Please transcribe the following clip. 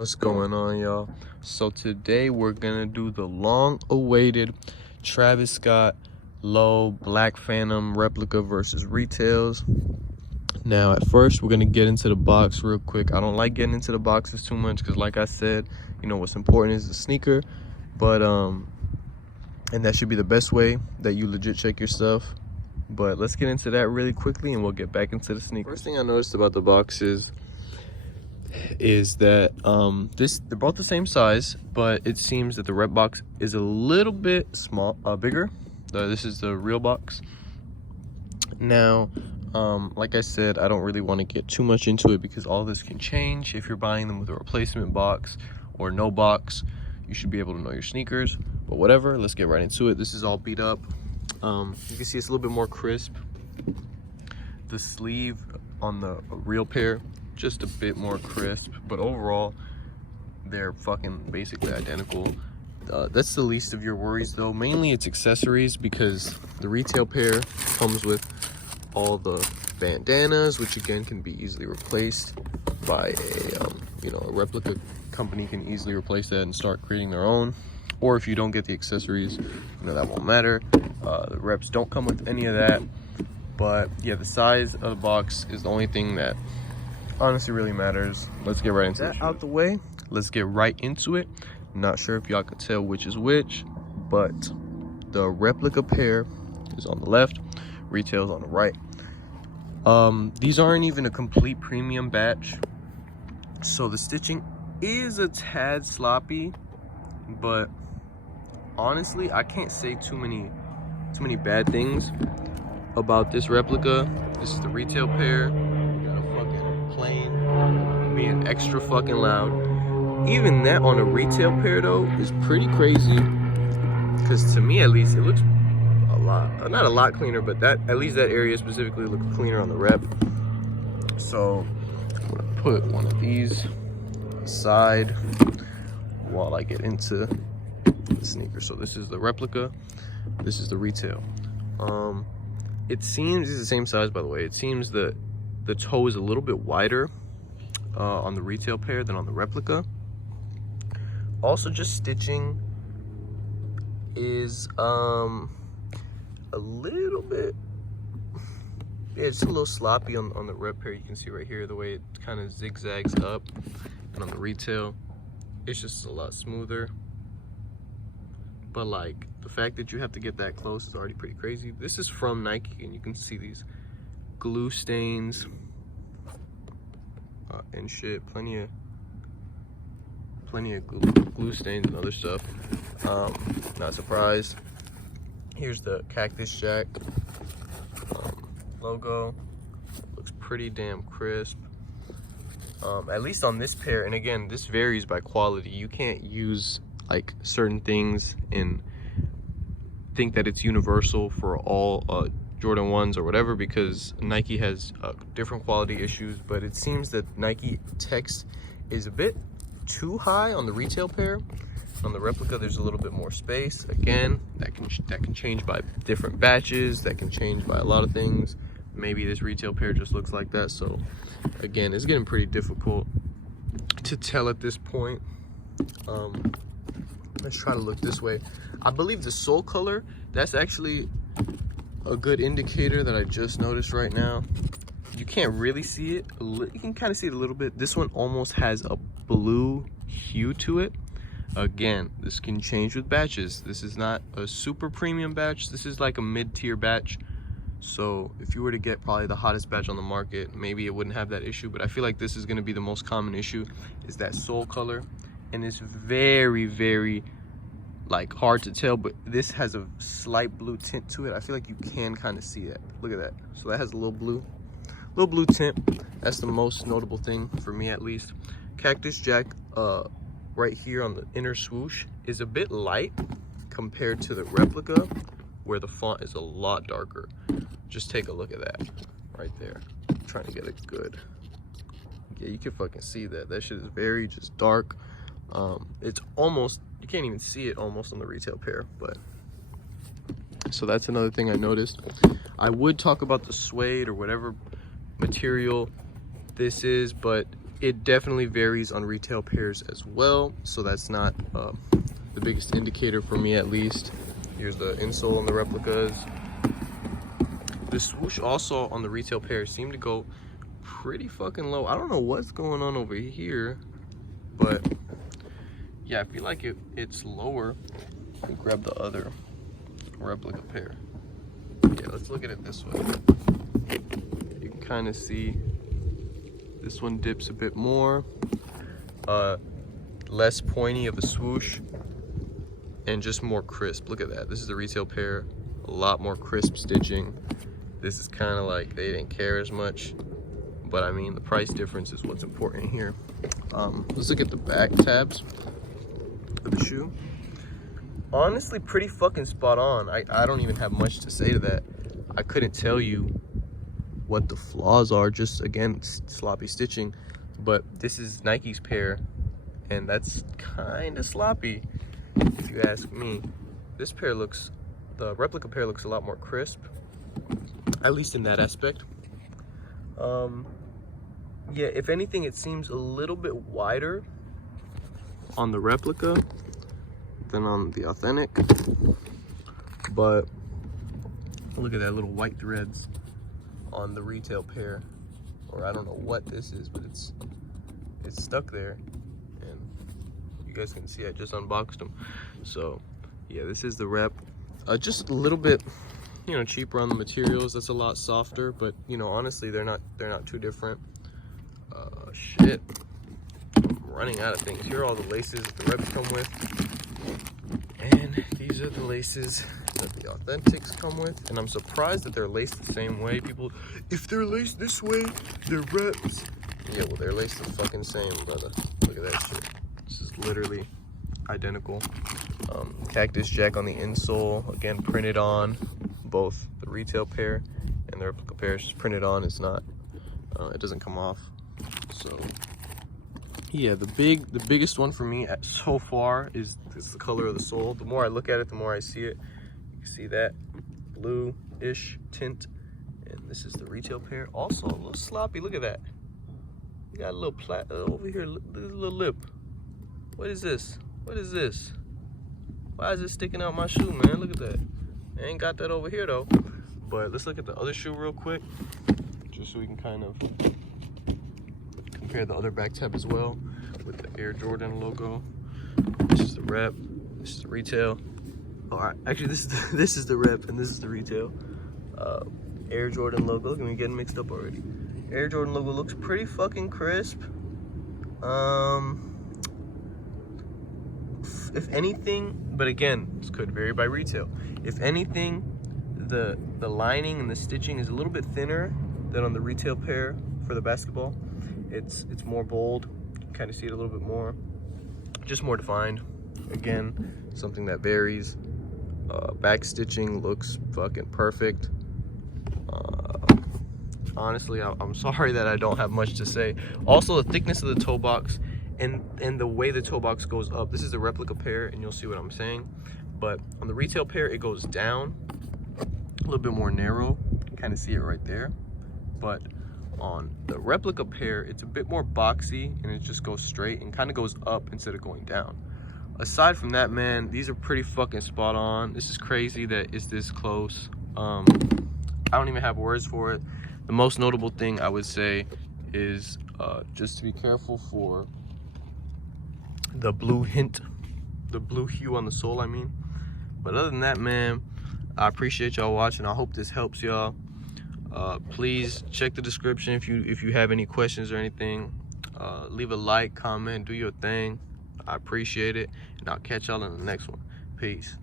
What's going on, y'all? So today we're gonna do the long-awaited Travis Scott Low Black Phantom replica versus retails. Now, at first, we're gonna get into the box real quick. I don't like getting into the boxes too much because, like I said, you know what's important is the sneaker. But and that should be the best way that you legit check your stuff. But let's get into that really quickly, and we'll get back into the sneakers. First thing I noticed about the boxes is that they're both the same size, but it seems that the rep box is a little bit bigger. This is the real box. Now, like I said, I don't really want to get too much into it because all this can change. If you're buying them with a replacement box or no box, you should be able to know your sneakers. But whatever, let's get right into it. This is all beat up. You can see it's a little bit more crisp. The sleeve on the real pair, just a bit more crisp, but overall they're fucking basically identical. That's the least of your worries though. Mainly it's accessories, because the retail pair comes with all the bandanas, which again can be easily replaced by a replica company can easily replace that and start creating their own. Or if you don't get the accessories, that won't matter. The reps don't come with any of that. But yeah, the size of the box is the only thing that honestly really matters. Let's get right into that out the way. Let's get right into it. Not sure if y'all could tell which is which, but the replica pair is on the left, retail's on the right. These aren't even a complete premium batch, so the stitching is a tad sloppy, but honestly I can't say too many bad things about this replica. This is the retail pair. Plane being extra fucking loud. Even that on a retail pair though is pretty crazy, because to me at least it looks not a lot cleaner, but that at least that area specifically looks cleaner on the rep. So I'm gonna put one of these aside while I get into the sneaker. So this is the replica, this is the retail. It seems it's the same size, by the way. It seems that the toe is a little bit wider on the retail pair than on the replica. Also, just stitching is a little bit, yeah, it's a little sloppy on the rep pair. You can see right here the way it kind of zigzags up, and on the retail it's just a lot smoother. But like, the fact that you have to get that close is already pretty crazy. This is from Nike, and you can see these glue stains and shit. Plenty of glue stains and other stuff. Not surprised. Here's the Cactus Jack logo. Looks pretty damn crisp. At least on this pair, and again, this varies by quality. You can't use like certain things and think that it's universal for all Jordan 1s or whatever, because Nike has different quality issues. But it seems that Nike text is a bit too high on the retail pair. On the replica there's a little bit more space. Again, that can change by different batches, that can change by a lot of things. Maybe this retail pair just looks like that. So again, it's getting pretty difficult to tell at this point. Let's try to look this way. I believe the sole color, that's actually a good indicator that I just noticed right now. You can't really see it. You can kind of see it a little bit. This one almost has a blue hue to it. Again, this can change with batches. This is not a super premium batch. This is like a mid-tier batch. So if you were to get probably the hottest batch on the market, maybe it wouldn't have that issue. But I feel like this is going to be the most common issue, is that sole color. And it's very, very like hard to tell, but this has a slight blue tint to it. I feel like you can kind of see that. Look at that. So that has a little blue tint. That's the most notable thing for me, at least. Cactus Jack right here on the inner swoosh is a bit light compared to the replica, where the font is a lot darker. Just take a look at that right there. I'm trying to get it good. Yeah, you can fucking see that. That shit is very just dark. It's almost, you can't even see it almost on the retail pair. But so that's another thing I noticed. I would talk about the suede or whatever material this is, but It definitely varies on retail pairs as well, so that's not the biggest indicator for me, at least. Here's the insole on the replicas. The swoosh also on the retail pairs seem to go pretty fucking low. I don't know what's going on over here, but yeah, I feel like it's lower. Let me grab the other replica pair. Yeah, let's look at it this way. You can kind of see this one dips a bit more, less pointy of a swoosh, and just more crisp. Look at that. This is the retail pair, a lot more crisp stitching. This is kind of like they didn't care as much, but I mean the price difference is what's important here. Let's look at the back tabs of the shoe. Honestly, pretty fucking spot on. I don't even have much to say to that. I couldn't tell you what the flaws are, just again sloppy stitching, but this is Nike's pair and that's kind of sloppy if you ask me. This pair looks, the replica pair looks a lot more crisp, at least in that aspect. Yeah, if anything, it seems a little bit wider on the replica than on the authentic, but look at that little white threads on the retail pair, or I don't know what this is, but it's stuck there, and you guys can see I just unboxed them. So yeah, this is the rep. Just a little bit, you know, cheaper on the materials. That's a lot softer, but you know, honestly, they're not too different. Shit, I'm running out of things. Here are all the laces that the reps come with, and these are the laces that the authentics come with, and I'm surprised that they're laced the same way. People, if they're laced this way, they're reps. Yeah, well, they're laced the fucking same, brother. Look at that shit. This is literally identical. Cactus jack on the insole, again printed on. Both the retail pair and the replica pair is just printed on. It's not, it doesn't come off. So yeah, the biggest one for me so far is the color of the sole. The more I look at it, the more I see it. You can see that blue-ish tint, and this is the retail pair. Also a little sloppy. Look at that. You got a little plat over here. There's a little lip. What is this? What is this? Why is it sticking out my shoe, man? Look at that. I ain't got that over here though. But let's look at the other shoe real quick, just so we can kind of compare the other back tab as well with the Air Jordan logo. This is the rep. This is the retail. All right, actually this is the rep and this is the retail. Air Jordan logo. Look at me getting mixed up already. Air Jordan logo looks pretty fucking crisp. If anything, but again, this could vary by retail. If anything, the lining and the stitching is a little bit thinner than on the retail pair for the basketball. It's more bold. You can kind of see it a little bit more, just more defined. Again, something that varies. Back stitching looks fucking perfect. Honestly, I'm sorry that I don't have much to say. Also, the thickness of the toe box and the way the toe box goes up. This is the replica pair, and you'll see what I'm saying. But on the retail pair, it goes down a little bit more narrow. You can kind of see it right there. But on the replica pair, it's a bit more boxy, and it just goes straight and kind of goes up instead of going down. Aside from that, man, these are pretty fucking spot on. This is crazy that it's this close. I don't even have words for it. The most notable thing I would say is just to be careful for the blue hint, the blue hue on the sole, I mean. But other than that, man, I appreciate y'all watching. I hope this helps y'all. Please check the description if you have any questions or anything. Leave a like, comment, do your thing. I appreciate it, and I'll catch y'all in the next one. Peace.